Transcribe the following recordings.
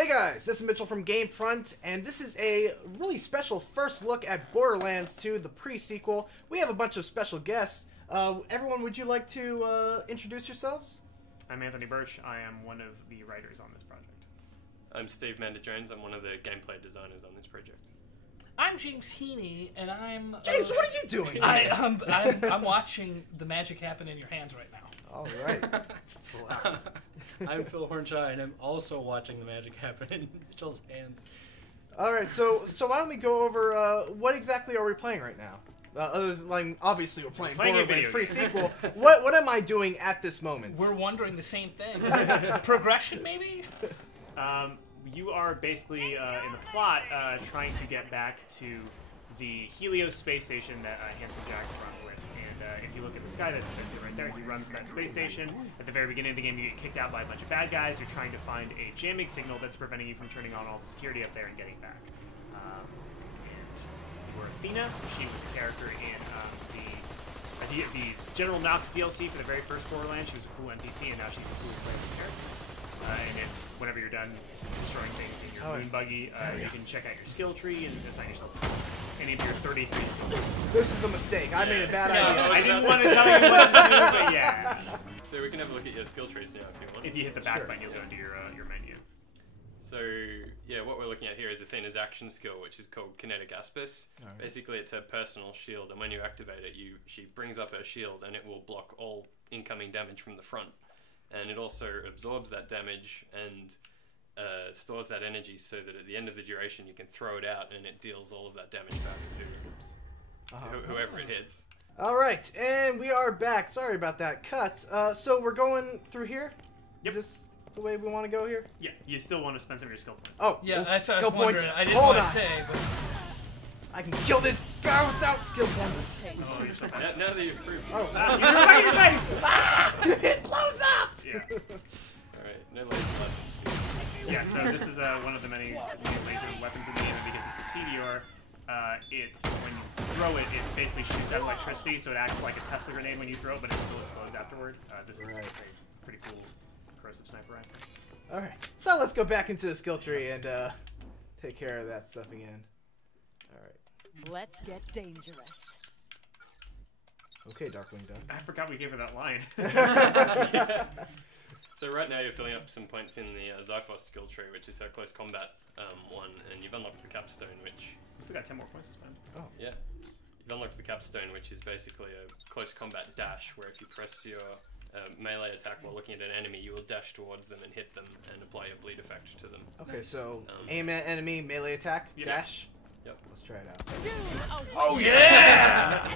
Hey guys, this is Mitchell from GameFront, and this is a really special first look at Borderlands 2, the pre-sequel. We have a bunch of special guests. Everyone, would you like to introduce yourselves? I'm Anthony Burch. I am one of the writers on this project. I'm Steve Mander-Jones. I'm one of the gameplay designers on this project. I'm James Heaney, and I'm... James, what are you doing? I'm watching the magic happen in your hands right now. All right. Wow. I'm Phil Hornshire, and I'm also watching the magic happen in Mitchell's hands. All right, so why don't we go over what exactly are we playing right now? Other than, like, obviously we're playing Borderlands pre-sequel. What am I doing at this moment? We're wondering the same thing. Progression, maybe? You are basically, in the plot, trying to get back to the Helios space station that Handsome Jack's run with. And if you look at the sky, that's it right there. He runs that space station. At the very beginning of the game, you get kicked out by a bunch of bad guys. You're trying to find a jamming signal that's preventing you from turning on all the security up there and getting back. And you were Athena. She was the character in the General Knox DLC for the very first Borderlands. She was a cool NPC, and now she's a cool playable character. And whenever you're done destroying things in your moon buggy, you can check out your skill tree and assign yourself any of your 33 skills. This is a mistake. I made a bad idea. I didn't want to tell you what to do, but yeah. So we can have a look at your skill trees now if you want. If you hit the back button, you'll go into your menu. So, yeah, what we're looking at here is Athena's action skill, which is called Kinetic Aspis. Right. Basically, it's her personal shield, and when you activate it, she brings up her shield, and it will block all incoming damage from the front. And it also absorbs that damage and stores that energy so that at the end of the duration you can throw it out and it deals all of that damage back to whoever it hits. All right, and we are back. Sorry about that cut. So we're going through here? Yep. Is this the way we want to go here? Yeah, you still want to spend some of your skill points. Oh, yeah, that's what I skill was wondering. points. I didn't want to say, but... I can kill this guy without skill points. Oh, you're so bad. Now that you've proved Oh. You're right in your face! Ah! It blows up! Yeah. Alright, no laser flashes. Yeah, so this is one of the many laser weapons in the game, and because it's a TDR, when you throw it, it basically shoots out electricity, so it acts like a Tesla grenade when you throw it, but it still explodes afterward. This is a pretty cool corrosive sniper rifle. Alright, so let's go back into the skill tree and take care of that stuff again. Alright. Let's get dangerous. Okay, Darkwing Duck. I forgot we gave her that line. So right now you're filling up some points in the Zyphos skill tree, which is her close combat one, and you've unlocked the capstone, which... You still got 10 more points to spend. Oh. Yeah. You've unlocked the capstone, which is basically a close combat dash, where if you press your melee attack while looking at an enemy, you will dash towards them and hit them and apply a bleed effect to them. Okay, so aim at enemy, melee attack, dash. Yep. Let's try it out. Oh yeah!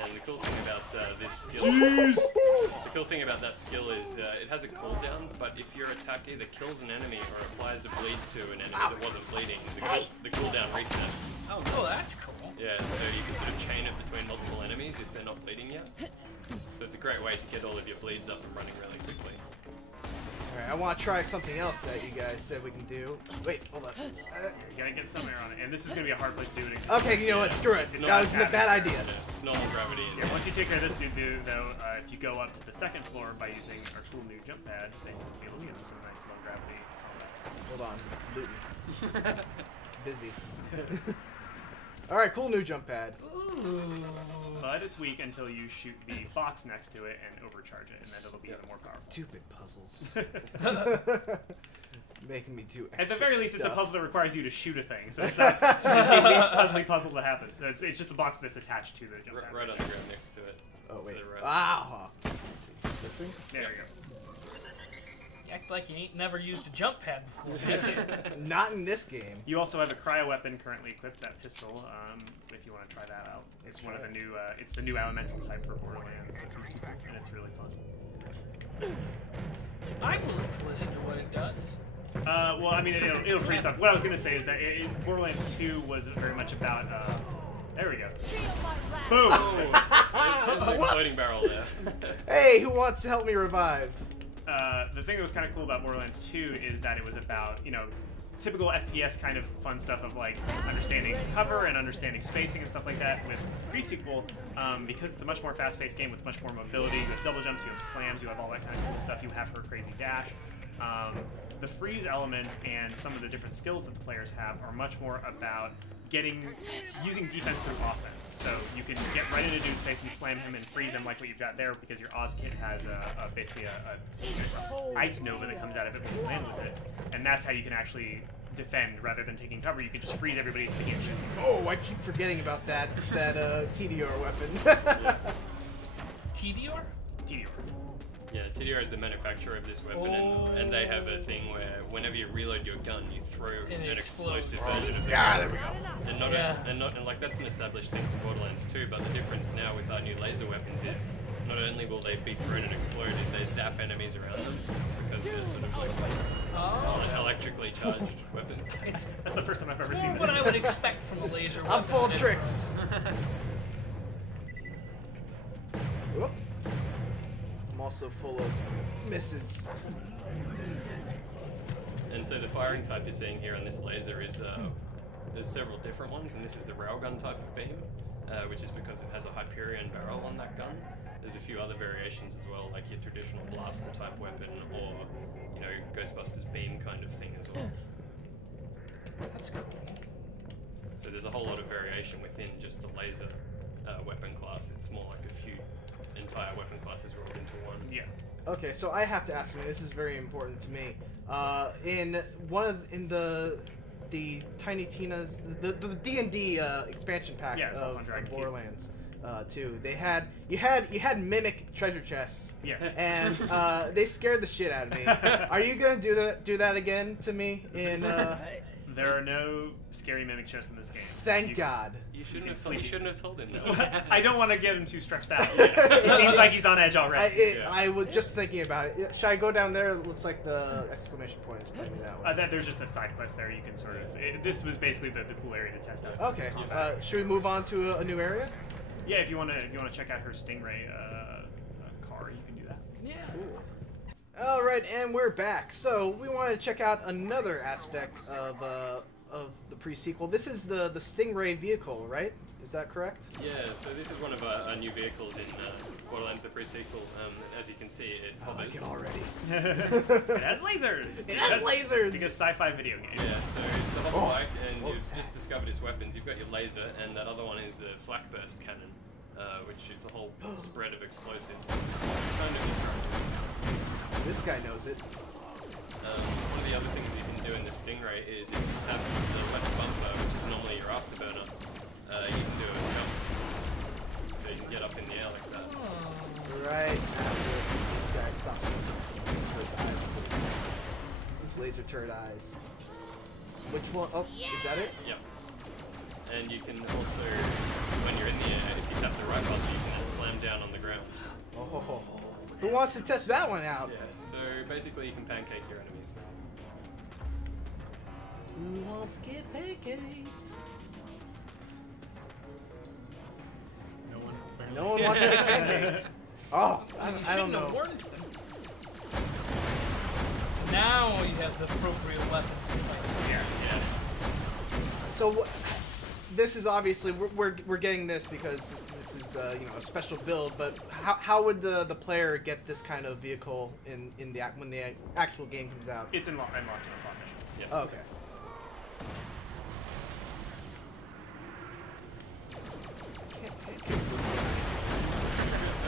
And the cool thing about this skill, the cool thing about that skill is it has a cooldown, but if your attack either kills an enemy or applies a bleed to an enemy that wasn't bleeding, the cooldown resets. Oh, cool, that's cool. Yeah, so you can sort of chain it between multiple enemies if they're not bleeding yet. So it's a great way to get all of your bleeds up and running really quickly. Alright, I want to try something else that you guys said we can do. Wait, hold on. You gotta get somewhere on it, and this is gonna be a hard place to do it. Okay, you know what? Screw it. That was a bad idea. It's normal gravity. Yeah, once you take care of this new though, if you go up to the second floor by using our cool new jump pad, then you'll be able to get some nice low gravity combat. Hold on. Looting. Busy. Alright, cool new jump pad. Ooh. But it's weak until you shoot the box next to it and overcharge it, and then it'll be even more powerful. Stupid puzzles. Making me do extra At the very least, stuff. it's a puzzle that requires you to shoot a thing, so it's not it's the least puzzly puzzle that happens. So it's just a box that's attached to the jump pad. Right on the ground next to it. Oh, wait. To the right. Wow. This thing? There we go. You act like you ain't never used a jump pad before, bitch. Not in this game. You also have a cryo weapon currently equipped, that pistol, if you want to try that out. It's one of the new, it's the new elemental type for Borderlands, and it's really fun. I'm willing to listen to what it does. Well, I mean, it'll free stuff. What I was going to say is that Borderlands 2 was very much about, there we go. Boom! There's an exploding barrel there. Hey, who wants to help me revive? The thing that was kind of cool about Borderlands 2 is that it was about, you know, typical FPS kind of fun stuff of like understanding cover and understanding spacing and stuff like that. With Presequel, because it's a much more fast-paced game with much more mobility, you have double jumps, you have slams, you have all that kind of cool stuff. You have her crazy dash. the freeze element and some of the different skills that the players have are much more about using defense through offense. So you can get right into dude's face and slam him and freeze him like what you've got there, because your Oz kit has basically a ice nova that comes out of it when you land with it, and that's how you can actually defend rather than taking cover. You can just freeze everybody and begin shooting. Oh, I keep forgetting about that TDR weapon. TDR? TDR. Yeah, TDR is the manufacturer of this weapon, and they have a thing where whenever you reload your gun, you throw And it an explodes. explosive version of it. Yeah, there we go. And like that's an established thing for Borderlands 2, but the difference now with our new laser weapons is not only will they be thrown and explode, is they zap enemies around them because they're sort of like electrically charged weapons. That's the first time I've ever seen What that. I would expect from a laser weapon. I'm full of tricks. Whoop. I'm also full of misses. And so the firing type you're seeing here on this laser is there's several different ones, and this is the railgun type of beam, which is because it has a Hyperion barrel on that gun. There's a few other variations as well, like your traditional blaster type weapon, or Ghostbusters beam kind of thing as well. That's cool. So there's a whole lot of variation within just the laser weapon class. It's more like a few entire weapon classes rolled into one. Yeah. Okay, so I have to ask you. This is very important to me. In the Tiny Tina's the D&D expansion pack of Borderlands 2, you had mimic treasure chests. Yeah. And they scared the shit out of me. Are you gonna do that again to me in? There are no scary mimic chests in this game. Thank God. You shouldn't have told him that. I don't want to get him too stressed out. It seems like he's on edge already. I was just thinking about it. Should I go down there? It looks like the exclamation point is pointing that way. There's just a side quest there. You can sort of. This was basically the cool area to test out. Okay. Should we move on to a new area? Yeah, if you want to check out her Stingray car, you can do that. Yeah. Cool. All right, and we're back. So we wanted to check out another aspect of the pre-sequel. This is the Stingray vehicle, right? Is that correct? Yeah, so this is one of our new vehicles in Borderlands The Presequel. As you can see, it I like hovers. it already. It has lasers. It has lasers. Because sci-fi video game. Yeah, so it's a hover bike, and you've just discovered its weapons. You've got your laser, and that other one is a flak burst cannon, which shoots a whole spread of explosives. Kind of destructive. This guy knows it. One of the other things you can do in the Stingray is if you tap the left bumper, which is normally your afterburner, you can do a jump. So you can get up in the air like that. Right after this guy stops those eyes, those laser turret eyes. Which one? Oh, is that it? Yep. And you can also, when you're in the air, if you tap the right button, you can slam down on the ground. Oh, who wants to test that one out? Yeah, so basically you can pancake your enemies. Who wants to get pancaked? No one wants to get pancaked. Oh, I don't know. So now you have the appropriate weapons to fight. Yeah. So this is obviously we're getting this because this is a special build. But how would the player get this kind of vehicle when the actual game comes out? It's unlocked in a bot mission. Yeah. Okay.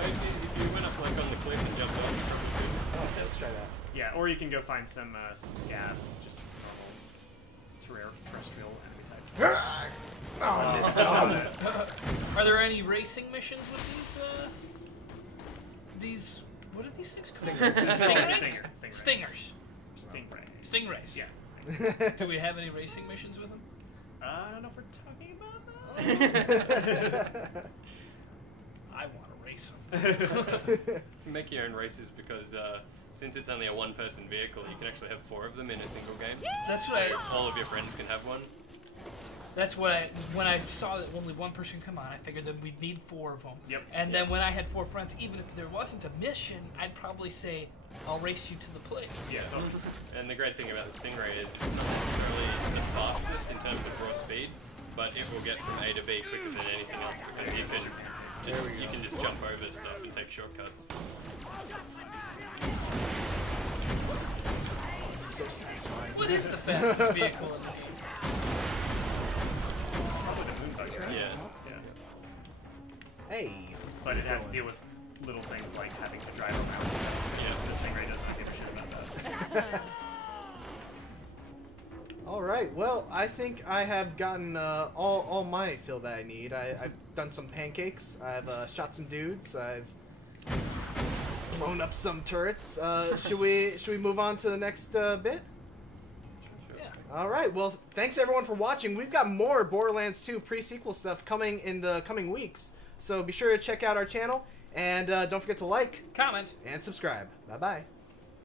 If you went up like on the cliff and jumped off, you probably could. Okay, let's try that. Yeah, or you can go find some scabs, just normal terrestrial enemy types. Are there any racing missions with these? What are these things called? Stingray. Stingers. Stingray. Stingrays. Yeah. Do we have any racing missions with them? I don't know if we're talking about that. I want to race them. Make your own races because since it's only a one-person vehicle, you can actually have 4 of them in a single game. That's So what all of your friends can have one. That's what when I saw that only one person could come on, I figured that we'd need 4 of them. Yep. And then when I had 4 friends, even if there wasn't a mission, I'd probably say, I'll race you to the place. Yeah. And the great thing about the Stingray is it's not necessarily the fastest in terms of raw speed, but it will get from A to B quicker than anything else because you can just jump over stuff and take shortcuts. So sad. is the fastest vehicle in the game. Probably the moon buggy, right? Yeah. Hey. But it has to deal with little things like having to drive around. This Stingray doesn't give a shit about that. All right. Well, I think I have gotten all my fill that I need. I've done some pancakes. I've shot some dudes. I've blown up some turrets. Should we move on to the next bit? Yeah. All right. Well, thanks everyone for watching. We've got more Borderlands 2 pre-sequel stuff coming in the coming weeks. So be sure to check out our channel and don't forget to like, Comment. and subscribe. Bye bye.